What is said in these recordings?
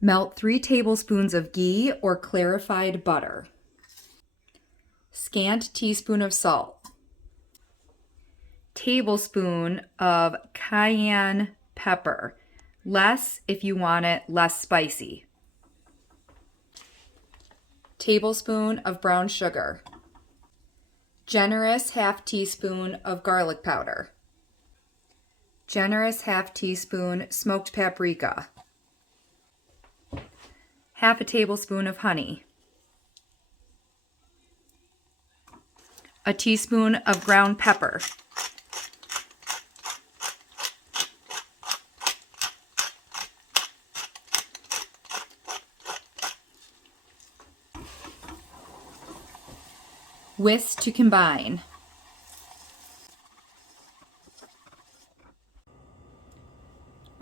Melt 3 tablespoons of ghee or clarified butter. Scant teaspoon of salt. Tablespoon of cayenne pepper. Less if you want it less spicy. Tablespoon of brown sugar. Generous half teaspoon of garlic powder. Generous half teaspoon smoked paprika. Half a tablespoon of honey. A teaspoon of ground pepper. Whisk to combine.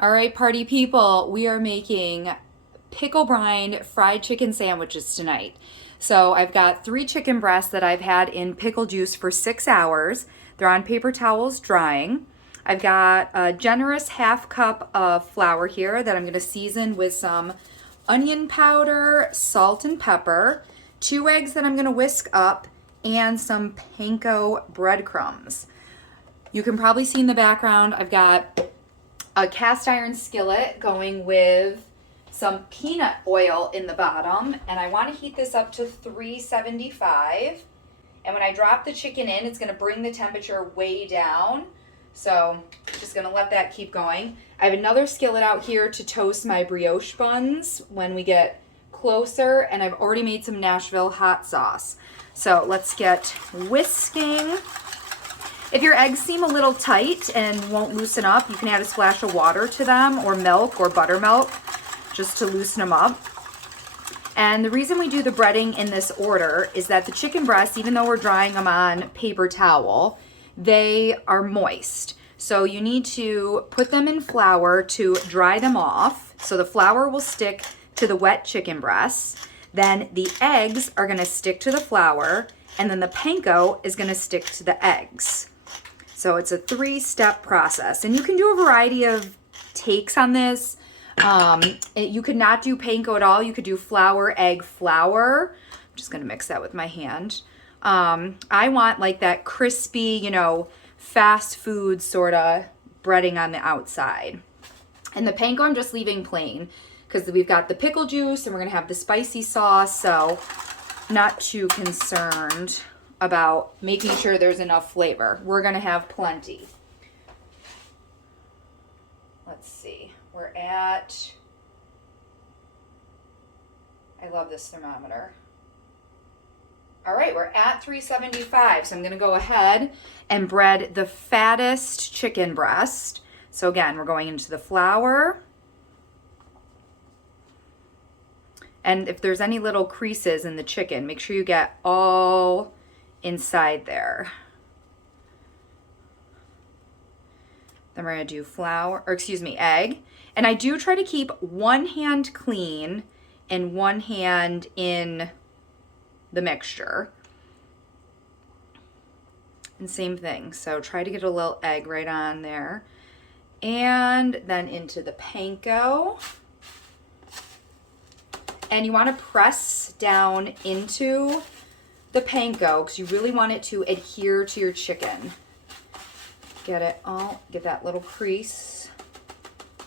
All right, party people, we are making pickle brined fried chicken sandwiches tonight. So I've got 3 chicken breasts that I've had in pickle juice for 6 hours. They're on paper towels drying. I've got a generous half cup of flour here that I'm going to season with some onion powder, salt and pepper, 2 eggs that I'm going to whisk up, and some panko breadcrumbs. You can probably see in the background I've got a cast iron skillet going with some peanut oil in the bottom, and I want to heat this up to 375. And when I drop the chicken in, it's going to bring the temperature way down. So just going to let that keep going. I have another skillet out here to toast my brioche buns when we get closer, and I've already made some Nashville hot sauce. So let's get whisking. If your eggs seem a little tight and won't loosen up, you can add a splash of water to them, or milk or buttermilk, just to loosen them up. And the reason we do the breading in this order is that the chicken breasts, even though we're drying them on paper towel, they are moist. So you need to put them in flour to dry them off. So the flour will stick to the wet chicken breasts. Then the eggs are going to stick to the flour, and then the panko is going to stick to the eggs. So it's a 3-step process, and you can do a variety of takes on this. You could not do panko at all. You could do flour, egg, flour. I'm just going to mix that with my hand. I want like that crispy, fast food sort of breading on the outside. And the panko I'm just leaving plain because we've got the pickle juice and we're going to have the spicy sauce. So not too concerned about making sure there's enough flavor. We're going to have plenty. Let's see. We're at, I love this thermometer. All right, we're at 375. So I'm going to go ahead and bread the fattest chicken breast. So again, we're going into the flour. And if there's any little creases in the chicken, make sure you get all inside there. Then we're going to do egg. And I do try to keep one hand clean and one hand in the mixture. And same thing. So try to get a little egg right on there. And then into the panko. And you want to press down into the panko because you really want it to adhere to your chicken. Get that little crease.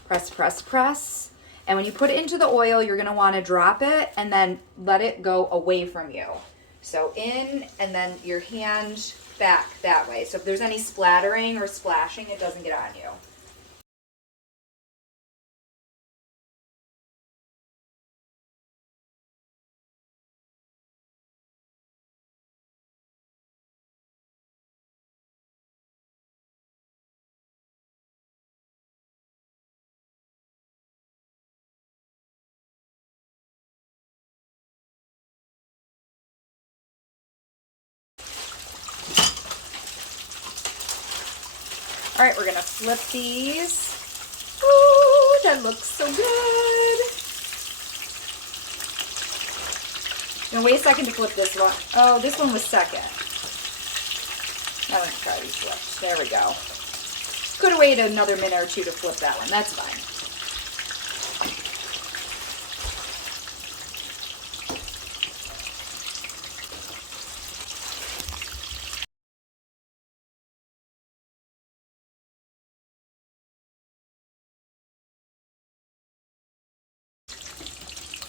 Press, press, press. And when you put it into the oil, you're going to want to drop it and then let it go away from you. So in and then your hand back that way. So if there's any splattering or splashing, it doesn't get on you. All right, we're gonna flip these. Ooh, that looks so good. Now wait a second to flip this one. Oh, this one was second. I'm gonna try these flips. There we go. Could have waited another minute or two to flip that one. That's fine.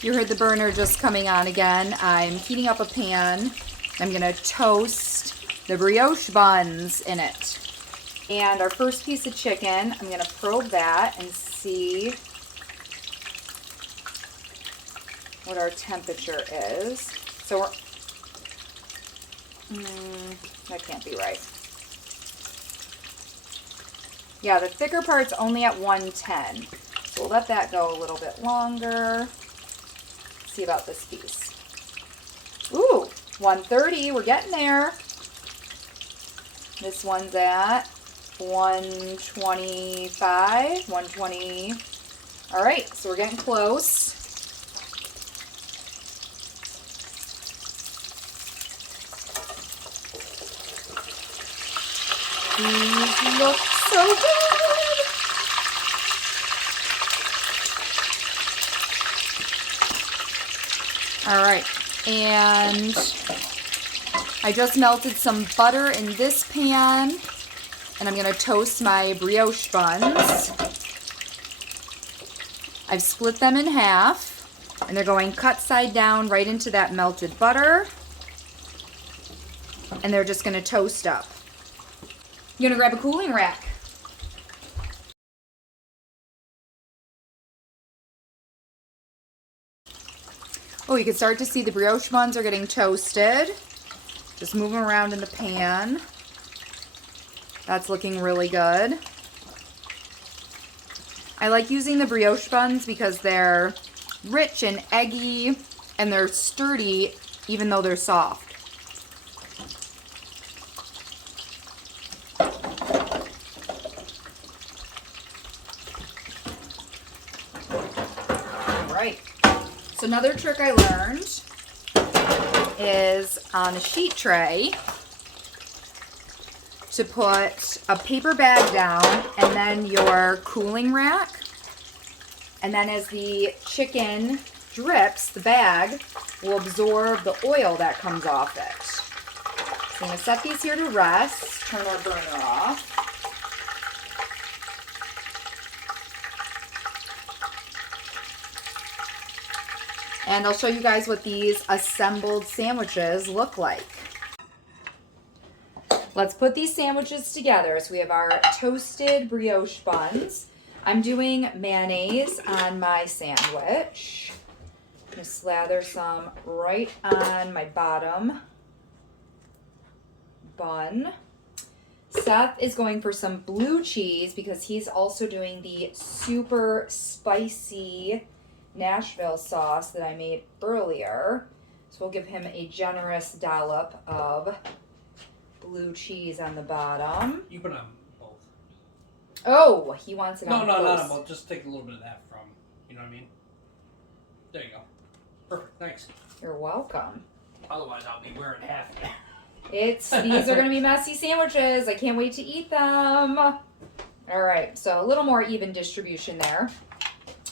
You heard the burner just coming on again. I'm heating up a pan. I'm going to toast the brioche buns in it. And our first piece of chicken, I'm going to probe that and see what our temperature is. So we're, that can't be right. Yeah, the thicker part's only at 110. So we'll let that go a little bit longer. See about this piece. Ooh, 130, we're getting there. This one's at 125, 120. All right, so we're getting close. These look so good. All right, and I just melted some butter in this pan, and I'm gonna toast my brioche buns. I've split them in half, and they're going cut side down right into that melted butter, and they're just gonna toast up. I'm gonna grab a cooling rack. Oh, you can start to see the brioche buns are getting toasted. Just move them around in the pan. That's looking really good. I like using the brioche buns because they're rich and eggy, and they're sturdy even though they're soft. All right. So another trick I learned is on a sheet tray to put a paper bag down and then your cooling rack. And then as the chicken drips, the bag will absorb the oil that comes off it. So I'm going to set these here to rest, turn our burner off. And I'll show you guys what these assembled sandwiches look like. Let's put these sandwiches together. So we have our toasted brioche buns. I'm doing mayonnaise on my sandwich. I'm gonna slather some right on my bottom bun. Seth is going for some blue cheese because he's also doing the super spicy Nashville sauce that I made earlier. So we'll give him a generous dollop of blue cheese on the bottom. You put on both. Oh, he wants it on both. No, not on both. Just take a little bit of that from, you know what I mean? There you go. Perfect, thanks. You're welcome. Otherwise, I'll be wearing half of it. These are going to be messy sandwiches. I can't wait to eat them. All right, so a little more even distribution there.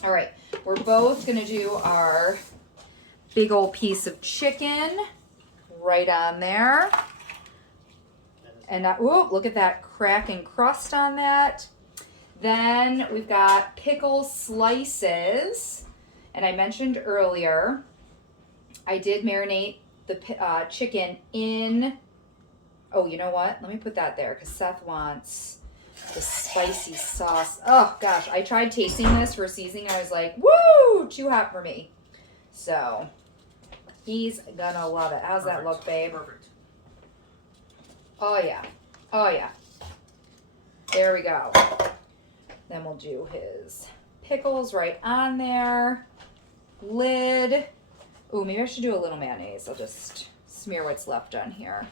All right, we're both going to do our big old piece of chicken right on there. And ooh, look at that crack and crust on that. Then we've got pickle slices. And I mentioned earlier, I did marinate the chicken in, oh, you know what? Let me put that there because Seth wants the spicy sauce. Oh gosh, I tried tasting this for seasoning. I was like, woo, too hot for me. So he's gonna love it. How's that look, babe? Perfect. Oh yeah, oh yeah. There we go. Then we'll do his pickles right on there. Lid. Ooh, maybe I should do a little mayonnaise. I'll just smear what's left on here.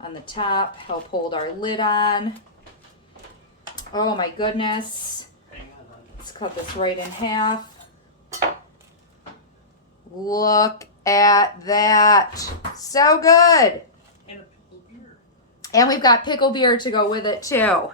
On the top, help hold our lid on. Oh my goodness. Let's cut this right in half. Look at that. So good. And a pickle beer. And we've got pickle beer to go with it too.